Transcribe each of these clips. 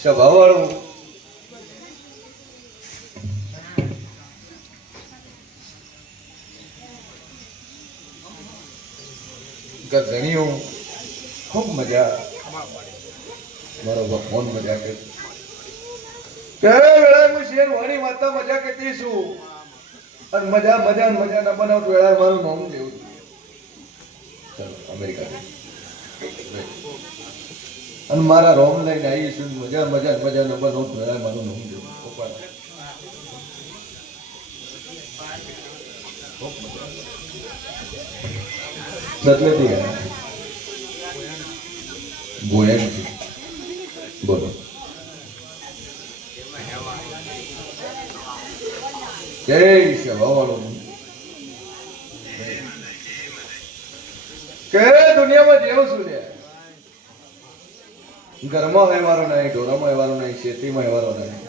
સ્વભાવવાળું ઘણીઓ ખૂબ મજા મારો ભગવાન મજા કે વેળા હું શેર વાણી વાતા મજા કહેતી છું અને મજા મજા મજા ન બનાવ વેળા મારું નામ લેવું ચાલો અમેરિકા અને મારા રોમ લઈને આવીશું મજા મજા મજા ન બનાવ વેળા મારું નામ લેવું સતલેથી બોયા બોલો જય સ્વભાવવાળો કે દુનિયામાં જેવું શું લે ઘરમાં વ્યવહારો નહીં ઢોરામાં વ્યવહારો નહીં ખેતીમાં વ્યવહારો નહીં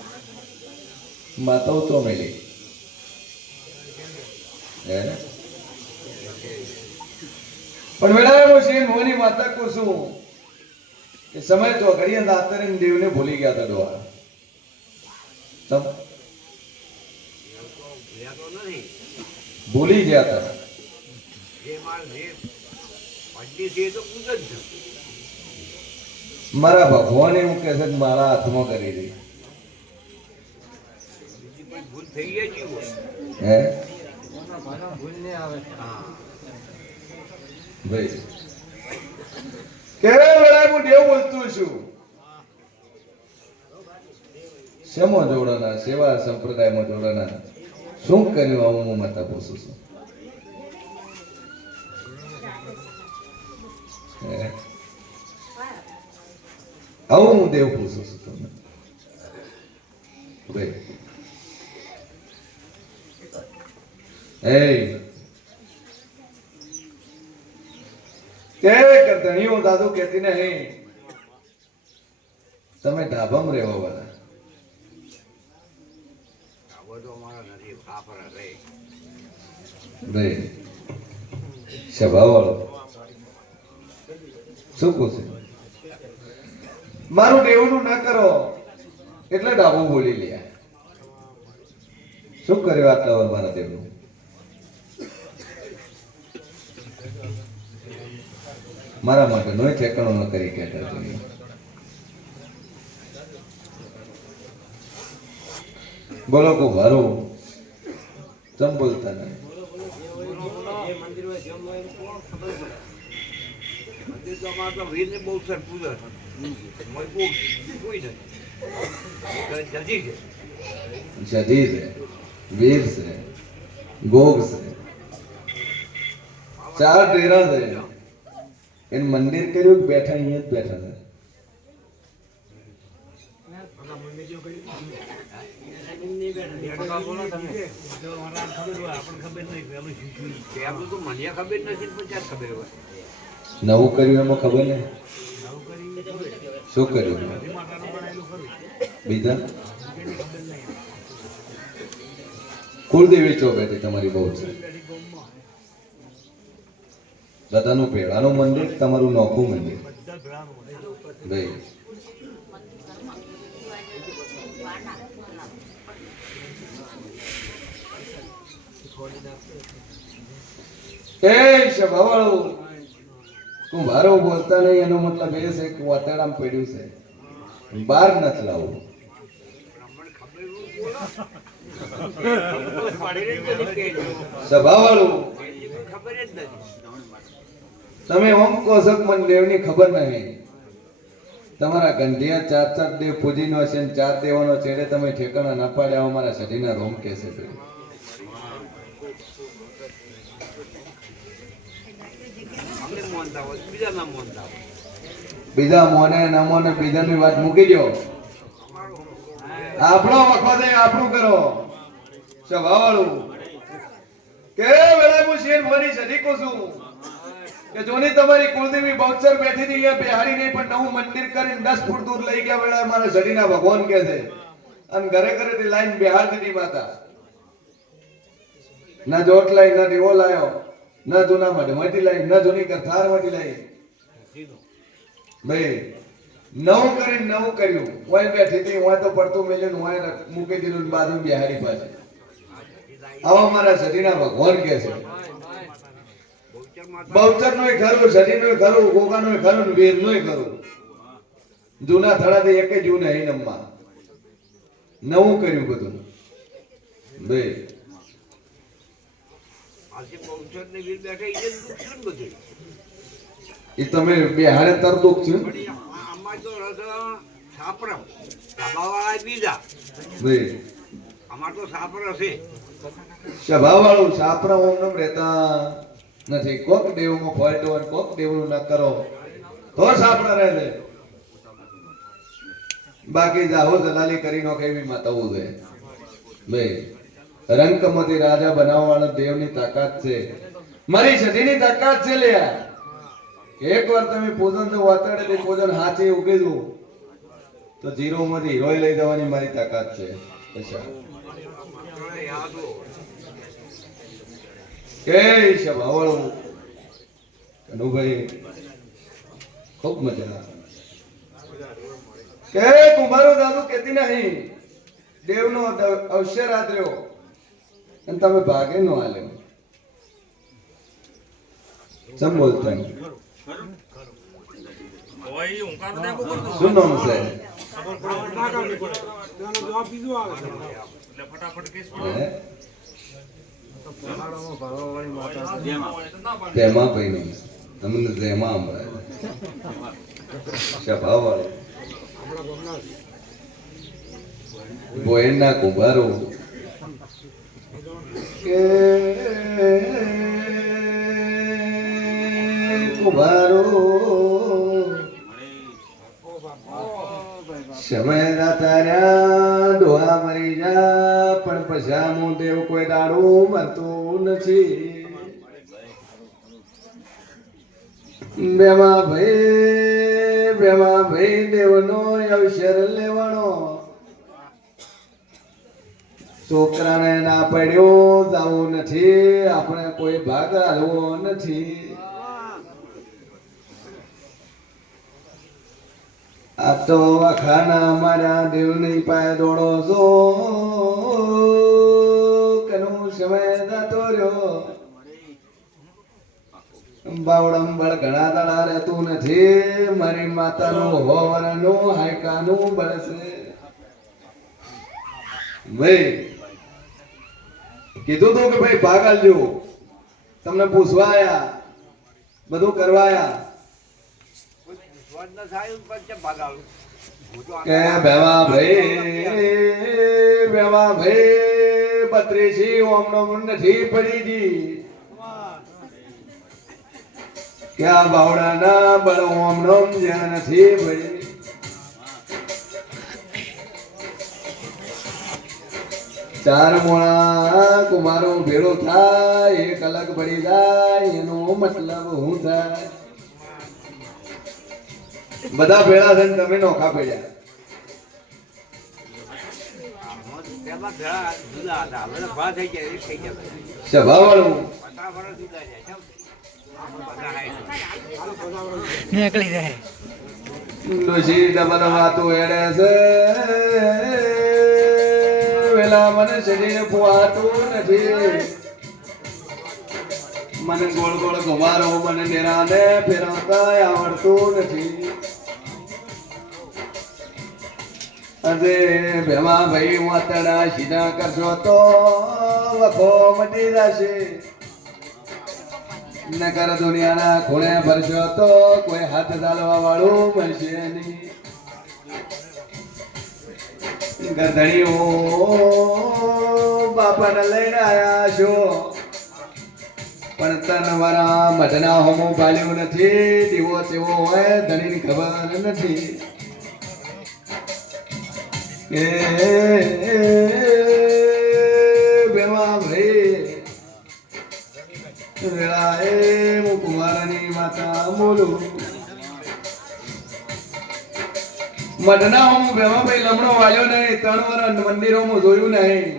માતાઓ તો મેલી પણ વેળા છે મોની માતા કો શું કે સમય તો ઘડીએ દાતર દેવને ભૂલી ગયા હતા ડોહા ભૂલી ગયા હતા મારા ભગવાન એવું કે છે મારા હાથમાં કરી દે હે ભાઈ કે વેળા હું દેવ બોલતું છું શેમાં જોડાના સેવા સંપ્રદાયમાં જોડાના શું કર્યું આવું હું માતા પૂછું છું આવું હું દેવ પૂછું છું તમને ભાઈ કે ધણીઓ દાદુ કહેતી નહીં તમે ધાબામાં રહેવા વાળા સ્વભાવવાળો શું પૂછે મારું દેવનું ના કરો એટલે ડાબુ બોલી લે શું કર્યું આટલા વાર મારા દેવનું મારા માટે નો ઠેકાણો ન કરી કહેતા જોઈએ બોલો કો ભારો તમ બોલતા નહીં જદી છે વીર છે ગોગ છે ચાર ડેરા છે એને મંદિર કર્યું બેઠા અહીંયા જ બેઠા છે નવું કર્યું એમાં ખબર ને શું કર્યું બીજા કુળદેવી ચો બેઠી તમારી બહુ છે બધાનું પેડાનું મંદિર તમારું નોખું મંદિર ભાઈ સ્વભાવવાળું તું ભારો બોલતા નહીં એનો મતલબ એ છે કે વાતાવરણ પડ્યું છે બહાર નથી લાવવું સ્વભાવવાળું તમે ઓમ કોશક મન દેવની ખબર નહીં તમારા ગંધિયા ચાર ચાર દેવ પૂજીનો છે ને ચાર દેવાનો છેડે તમે ઠેકાણા ના પાડ્યા અમારા શરીરના રોમ કેસે છે બીજા મોને ના મોને બીજાની વાત મૂકી દો આપણો વખત આપણું કરો સ્વભાવવાળું કે વેળા હું શેર મોની સદીકો છું કે જોની તમારી કુળદેવી બહુચર બેઠી હતી અહીંયા બેહાડી નહીં પણ નવું મંદિર કરીને 10 ફૂટ દૂર લઈ ગયા વેળા મારા શરીરના ભગવાન કે છે અને ઘરે ઘરેથી લાઈન બેહાર દીધી માતા ના જોટ લાઈ ના દીવો લાયો ના જૂના મઢમાંથી લાઈ ના જૂની કથારમાંથી લાઈ ભાઈ નવું કરીને નવું કર્યું ઓય બેઠી હતી ઓય તો પડતું મેલ્યું ઓય મૂકી દીધું બાજુ બિહારી પાસે આવા મારા સતીના ભગવાન કે છે બહુચર નોય ખરું સતી નોય ખરું ગોગા નોય ખરું વીર નોય ખરું જૂના થડાથી એક જૂન નહીં નમવા નવું કર્યું બધું ભાઈ એ તમે બે હારે તરદુક છો સ્વભાવવાળું સાપરા ઓમ રહેતા નથી કોક દેવમાં ફોલ્ટો અને કોક દેવનું ન કરો તો સાપરા રહે છે બાકી જાહો દલાલી કરી નો કેવી માતાઓ છે ભાઈ રંકમતી રાજા બનાવવાળા દેવની તાકાત છે મારી સતીની તાકાત છે લ્યા એકવાર તમે પૂજન જો વાતડે તે પૂજન હાથે ઉગી દો તો જીરો માંથી હીરો લઈ જવાની મારી તાકાત છે અચ્છા કે સ્વભાવવાળો કનુભાઈ ખૂબ મજા કે કુંભારો દાદુ કેતી નહીં દેવનો અવસર આદર્યો અને તમે ભાગે નો આલ્યો સમ બોલતા શું નામ છે તેમાં ભાઈ નહીં તમને તેમાં સંભળાય સ્વભાવ વાળો બોયના કુંભારો કે કુંભારો સમય તાર્યા ડોહા મરી જા પણ પછામું દેવ કોઈ દાડું મરતું નથી બેમાં ભાઈ દેવનો અવસર લેવાનો છોકરાને ના પડ્યો જવું નથી આપણે કોઈ ભાગ હાલવો નથી આ તો ખાના મારા દેવની પાસે દોડો છો કનું સમય જતો રહ્યો બાવડંબળ ઘણા દાડા રહેતું નથી મારી માતાનું હોવરનું હાયકાનું બળશે ભાઈ કીધું તું કે ભાઈ ભાગ આલજો તમને પૂછવા આયા બધું કરવા આયા કે ભેવા ભાઈ બત્રીસી ઓમનો નથી પડી જી ક્યાં બાવડાના બળ ઓમનો જ્યાં નથી પડી ચાર મોણા કુમારો ભેળો થાય એક અલગ પડી જાય એનો મતલબ હું થાય બધા ભેળા થઈને તમે નોખા પડ્યા સ્વભાવ વાળું નીકળી જાય ડોશી ડબલ વાતું એડે છે વેલા મને શરીર પુઆતું નથી મને ગોળ ગોળ ઘુમારો મને નિરાને ફેરવતા આવડતું નથી અરે ભેમા ભાઈ વાતડા સીધા કરશો તો વખો મટી જશે નકર દુનિયાના ખૂણે ભરશો તો કોઈ હાથ ચાલવા વાળું મળશે નહીં ગધડીઓ બાપાને લઈને આયા છો પણ તન વાળા મધના હોમો પાલ્યું નથી દીવો તેવો હોય ધણીની ખબર નથી કે બેવા ભાઈ વેળા એ હું કુમારની માતા બોલું મધના હું બેવા ભાઈ લમણો વાળ્યો નહીં 3 વર્ષ મંદિરોમાં જોયું નહીં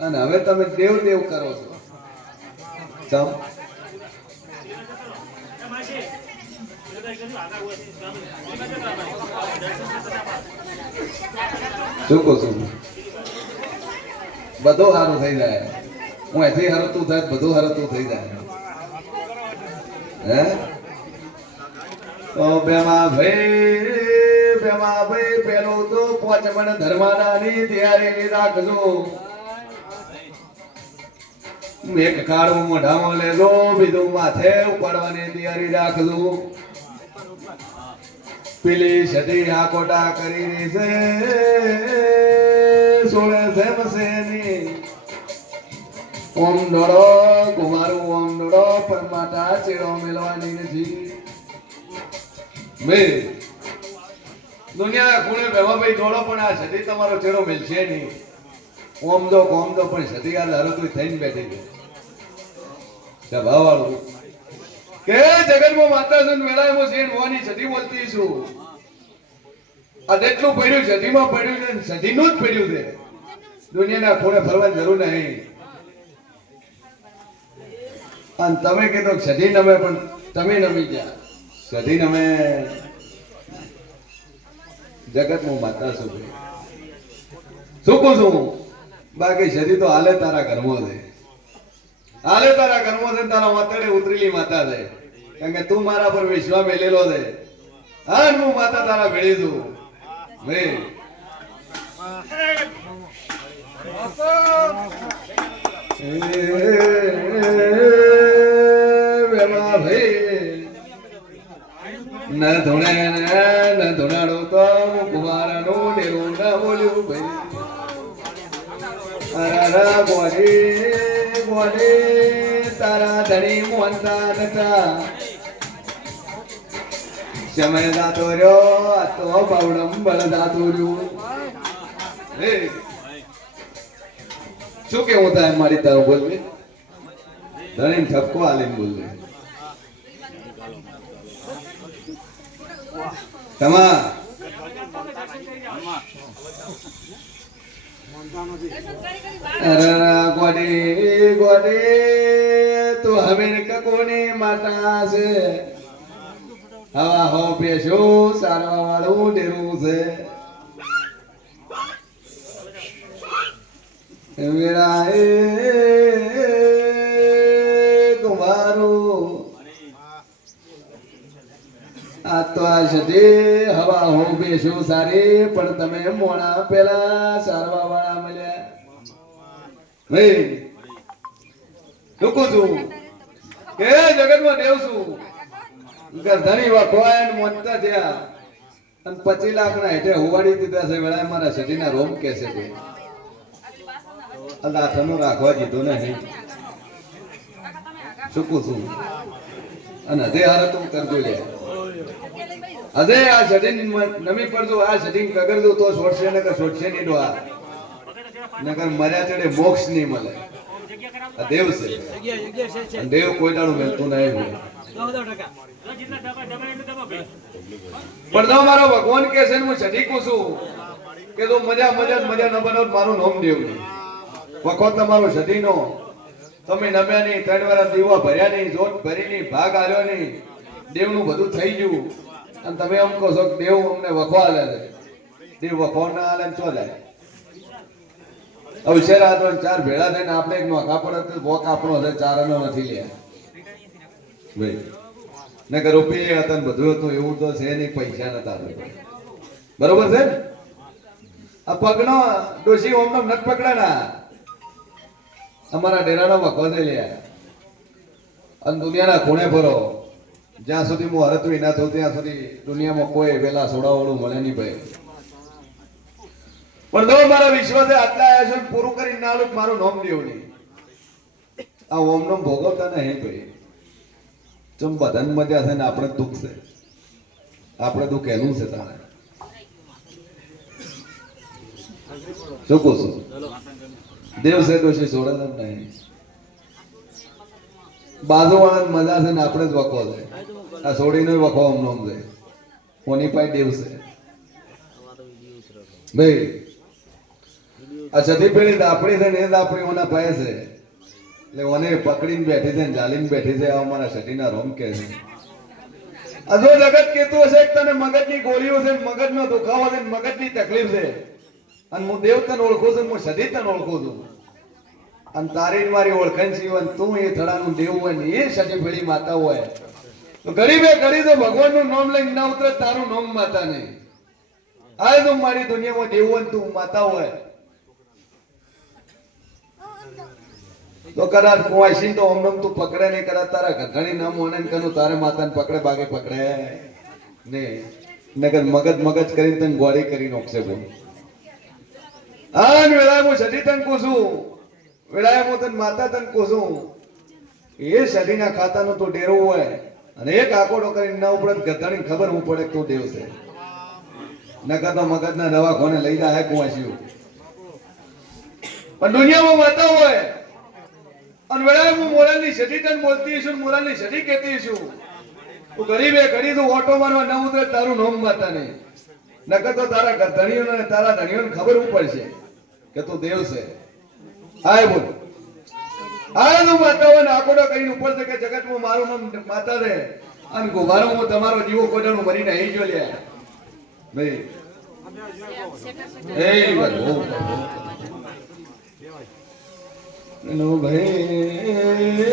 અને હવે તમે દેવ દેવ કરો છો શું કહું છું બધું સારું થઈ જાય હું એથી હરતું થાય બધું હરતું થઈ જાય હે તો બેમાં ભાઈ પેલું તો પોચમણ ધર્માનાની તૈયારી રાખજો એક કાળું મોઢામાં લેજો બીજું માથે ઉપાડવાની તૈયારી રાખજો પેલી સતી આકોટા કરી છે સોળે સેમસેની ઓમ ડોળો કુમારું ઓમ ડોળો પણ માતા ચેડો મેળવાની નથી બે દુનિયા ખૂણે ભેવાભાઈ ડોળો પણ આ સતી તમારો ચેડો મેળશે નહીં ઓમ દો કોમ દો પણ સતી આ હરતું થઈને બેઠી છે ભાવાળું કે જગતમાં માતા જન વેળામાં છે મોની સતી બોલતી છું આ જેટલું પડ્યું સતીમાં પડ્યું છે સતીનું જ પડ્યું છે દુનિયાના ખૂણે ફરવાની જરૂર નહીં અને તમે કીધો સતી નમે પણ તમે નમી ગયા સતી નમે જગતમાં માતા શું શું કહું છું બાકી સતી તો હાલે તારા ઘરમાં છે હાલે તારા ઘરમાં છે તારા માતાડે ઉતરેલી માતા છે કારણ કે તું મારા પર વિશ્વાસ મેલેલો છે હા હું માતા તારા ભેળી છું ભાઈ ન ધોણે ન ધોણાડો તો કુમારનું ડેરું ન બોલ્યું ભાઈ અરા ગોડે તારા ધણી મોહનતા નતા સમય દાતો રહ્યો આ તો બાવડમ બળ દાતો રહ્યું શું કેવું થાય મારી તારું બોલવી ધણી ઠપકો આલીને બોલવી તમા ગોડે તું હવે કોની માતા છે હવા હો પેશો સારવા વાળું ડેરું છે વેરા એ કુમારું આ તો આ સતી હવા હો બેસો સારી પણ તમે મોણા પેલા સારવા વાળા મળ્યા ભાઈ શું છું કે જગતમાં દેવ છું ધણી વખવાય મોનતા થયા અને 25 લાખના હેઠે હોવાડી દીધા છે વેળા મારા સતીના રોમ કે છે કોઈ અદાથનું રાખવા દીધું નહીં શું છું અને હદે હારે તું કરજો લે હદે આ સટીન નમી પડજો આ સટીન કગરજો તો છોડશે નકર છોડશે નહીં ડોહા નકર મર્યા ચડે મોક્ષ નહીં મળે આ દેવ છે દેવ કોઈ દાડું મેલતું નહીં હોય પણ તો મારો ભગવાન કે છે હું સટીકું છું કે તો મજા ન બનાવ મારું નામ દેવ નહીં વખત તમારો સતીનો તમે નમ્યા નહીં 3 વાર દીવા ભર્યા નહીં જોત ભરી નહીં ભાગ આલ્યો નહીં દેવનું બધું થઈ ગયું અને તમે એમ કહો છો કે દેવ અમને વખવા આલે છે દેવ વખવા ના આલે ચો જાય અવસર આ તો 4 ભેળા થઈને આપણે એક નોખા પડે તો વોક આપણો હશે 4 નો નથી લે ભાઈ નકર રૂપિયા હતા બધું હતું એવું તો છે નહીં પૈસા નતા બરોબર છે આ પગનો ડોશી ઓમનો નટ પકડાના અમારા ડેરાનો વખો છે લે અને દુનિયાના ખૂણે ફરો જ્યાં સુધી હું હરતું ના થયું ત્યાં સુધી દુનિયામાં કોઈ વેલા સોડાવાળું મળે નહીં ભાઈ પણ દો મારા વિશ્વાસે આટલા આવ્યા છે પૂરું કરીને ના આલું મારું નામ દેવું નહીં આ ઓમ નામ ભોગવતા નહીં ભાઈ ચમ બધાને મજા છે ને આપણે દુઃખ છે આપણે દુઃખ એનું છે તારે શું કહું છું દેવ છે તો છે સોડા નહીં બાજુવાળા મજા છે ને આપણે જ વખો છે આ સોડીનો વખો અમનો છે કોની પાસે દેવ છે ભાઈ આ સતી પેઢી દાપડી છે ને એ દાપડી ઓના પાસે છે એટલે ઓને પકડીને બેઠી છે જાલીને બેઠી છે અમારા સતીના રોમ કે છે અજો જગત કેતું હશે કે તને મગજની ગોળીઓ છે, મગજનો દુખાવો છે, મગજની તકલીફ છે, અને હું દેવ તને ઓળખું છું, હું સદી તને ઓળખું છું, અને તારી મારી ઓળખાણ જીવન તું એ થડાનું દેવ હોય ને એ સદી ભેળી માતા હોય તો ગરીબે કરી તો ભગવાનનું નામ લઈને ના ઉતરે તારું નામ માતા નહીં. આ તું મારી દુનિયામાં દેવ હોય તું માતા હોય તો કદાચ કુવાસી તો ઓમ તું પકડે નહીં, કદાચ તારા ઘણી નામ હોને કનું તારે માતાને પકડે બાગે પકડે નહીં, નગર મગજ કરીને તને ગોળી કરી નોખશે બોલ. હા વેળાએ હું સદી તને પૂછું, વેળાએ હું તને માતા તને પૂછું, એ સદીના ખાતાનો તો ડેરો હોય અને એક આકોડો કરીને ના ઉપડે ગધાની ખબર હું પડે તો દેવ છે, નકર તો મગજના દવાખાને લઈ જાય કુવાસી. પણ દુનિયામાં માતા હોય અને વેળાએ હું મોરાલની સદી તને બોલતી છું, મોરાલની સદી કહેતી છું, તું ગરીબે ઘડી તું ઓટો મારવા ન ઉતરે તારું નામ માતા નહીં, નકર તો તારા ધણીઓને તારા ધણીઓને ખબર હું પડશે કે તું દેવ છે. હાય બોલ આ તું માતા હોય ને આકોડો કહીને ઉપર છે કે જગતમાં મારું નામ માતા છે અને ગોવારો હું તમારો જીવો કોડાનું મરીને અહીં જો લે ભાઈ એ બરો નો ભાઈ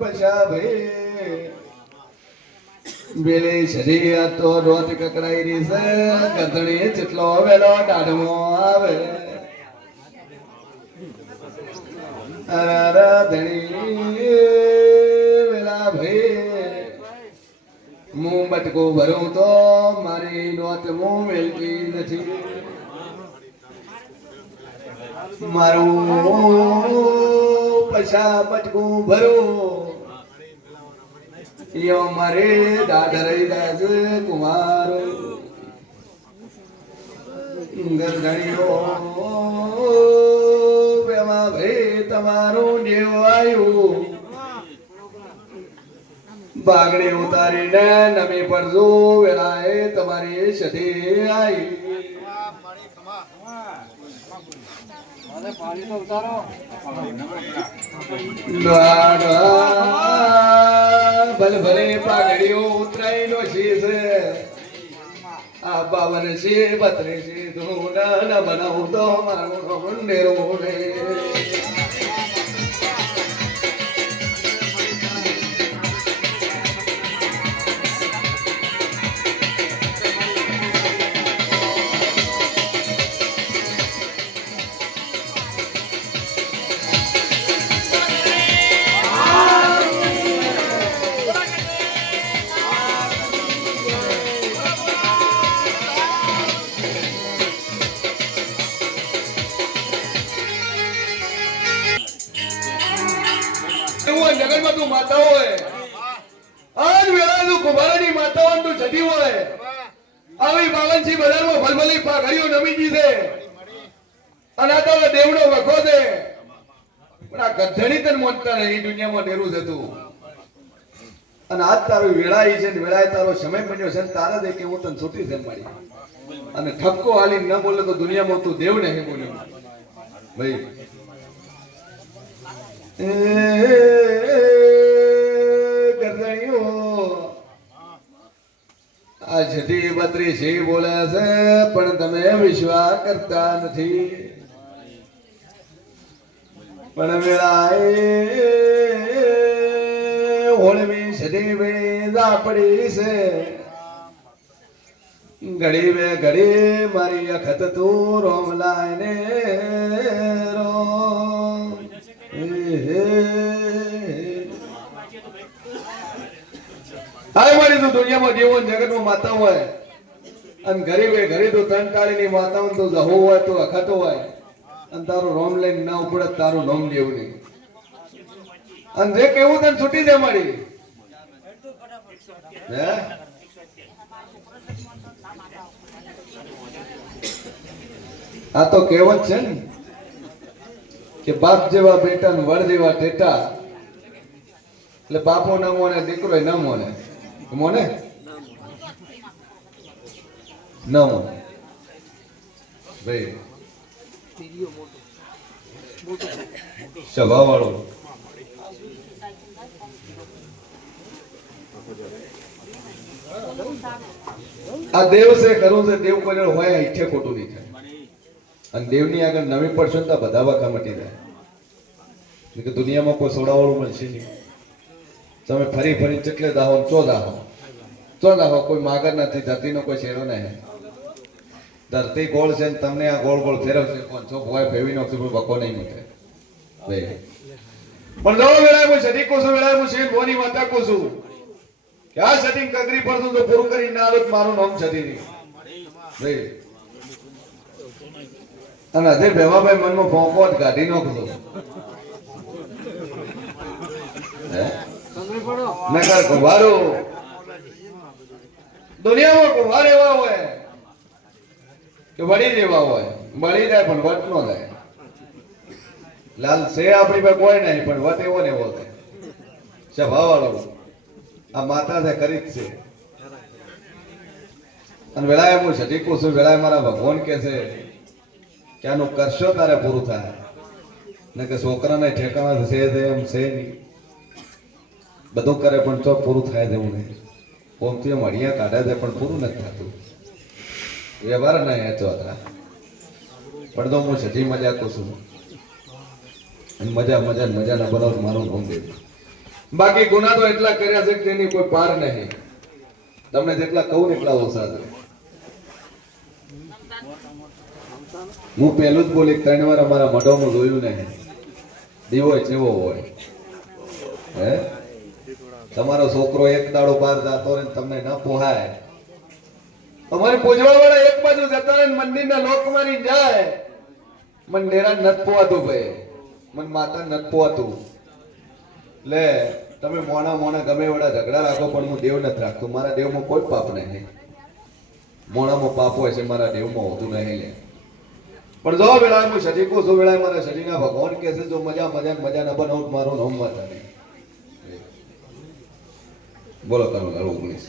પછા ભાઈ બેલે શરીર તો રોજ કકડાઈ રહી છે, ગધણી જેટલો વેલો દાઢમો આવે ધણી વેલા ભાઈ હું બટકો ભરું તો મારી નોત હું મેળવી નથી, મારું પૈસા બટકું ભરું યો મારે દાઢ રહી જાય છે કુમાર ગરધણીઓ પ્રેમા ભાઈ તમારું દેવ આવ્યું, બાગડી ઉતારીને નમી પડજો વેળાએ તમારી સદી આવી. ભલે ભલે પાઘડીઓ ઉતરાઈ નો શીશ આ 52 32 ધૂના બનાવું તો મારું ડેરું રે. જગતમાં તું માતા હોય આજ વેળા તું કુમારની માતા હોય તું જતી હોય આવી 52 બજારમાં ભલભલી પાઘડીઓ નમીજી છે અને આ તો દેવડો વખો છે પણ આ ગધેડી તને મોનતા નહીં દુનિયામાં ડેરું છે તું અને આજ તારો વેળાઈ છે ને વેળાએ તારો સમય બન્યો છે તારા દે કે હું તને છૂટી છે મારી અને ઠપકો હાલી ન બોલે તો દુનિયામાં તું દેવ નહીં બોલ્યો ભાઈ. આ 32 બોલે છે પણ તમે વિશ્વાસ કરતા નથી, પણ વેળાએ હોળમી સદી વેળા પડી છે, ઘડી બે ઘડી મારી અખત તું રોમ લાઈને રોમ. હાય મારી તું દુનિયામાં જીવો જગતમાં માતા હોય અને ગરીબે ઘરે તું તંટાળીની માતા તું જહો હોય તું અખતો હોય અને તારું રોમ લઈને ના ઉપડે તારું નામ લેવું નહીં અને જે કેવું તને છૂટી દે મારી હે આ તો કહેવત છે ને કે બાપ જેવા બેટા ને વડ જેવા ટેટા એટલે બાપો ના મોને દીકરો ના મોને મોને ન મોને ભાઈ સ્વભાવ વાળો આ દેવ છે ખરું છે, દેવ કોઈ હોય ઈચ્છે ખોટું નહીં થાય. અને દેવની આગળ નવી પડશે ને તો બધા વાંકા મટી જાય. કે દુનિયામાં કોઈ સોડાવાળું મળશે નહીં. તમે ફરી ફરી ચટલે દાહો ચો દાહો કોઈ માગર નથી, ધરતીનો કોઈ શેરો નહીં. ધરતી ગોળ છે ને તમને આ ગોળ ગોળ ફેરવશે, કોણ છો ભોય ફેરવી નાખશે પણ વકો નહીં મૂકે. પણ જો વેળાએ હું સદી કોશું, વેળાએ હું શેર ભોની માતા કોશું કે આ સદી કગરી પડતું તો પૂરું કરી ના આલો મારું નામ સદી નહીં. અને હજે ભેવાભાઈ મનમાં ફોંકો જ કાઢી નાખજો. નકર કુંભારો દુનિયામાં કુંભાર એવા હોય કે વળી જેવા હોય, મળી જાય પણ વટ નો જાય. લાલ છે આપણી પાસે કોઈ નહીં પણ વટ એવો ને એવો થાય. સ્વભાવવાળો આ માતા છે કરી જ છે. અને વેળાએ હું સટીકું છું, વેળાએ મારા ભગવાન કે છે કે આનું કરશો તારે પૂરું થાય. ને કે છોકરાને ઠેકાણા છે એમ છે નહીં, બધું કરે પણ તો પૂરું થાય તેવું નહીં. કોમથી મળિયા કાઢે છે પણ પૂરું નથી થતું. વ્યવહાર નહીં હતો હતા પણ તો હું સજી મજા કરું છું. અને મજાના બનાવ મારું નામ દે. બાકી ગુના તો એટલા કર્યા છે કે તેની કોઈ પાર નહીં. તમને જેટલા કહું ને એટલા ઓછા છે. હું પહેલું જ બોલી 3 વાર અમારા મઢોમાં જોયું નહીં. દીવો જેવો હોય હે, તમારો છોકરો એક દાડો બહાર જતો રહે તમને ન પોહાય. અમારી પૂજવા વાળા એક બાજુ જતા રહે મંદિરના લોક મારી જાય. મને ડેરા નથી પોવાતું ભાઈ, મને માતા નથી પોવાતું. લે તમે મોણા ગમે એવડા ઝઘડા રાખો પણ હું દેવ નથી રાખતો. મારા દેવમાં કોઈ પાપ નહીં. મોણામાં પાપ હોય છે, મારા દેવમાં હોતું નહીં. લે પણ જો વેળા હું સજીકો છું, વેળા મારા સજીના ભગવાન કે છે જો મજા ના બનાવું મારું નામ માતા નહીં. બોલો કરો 19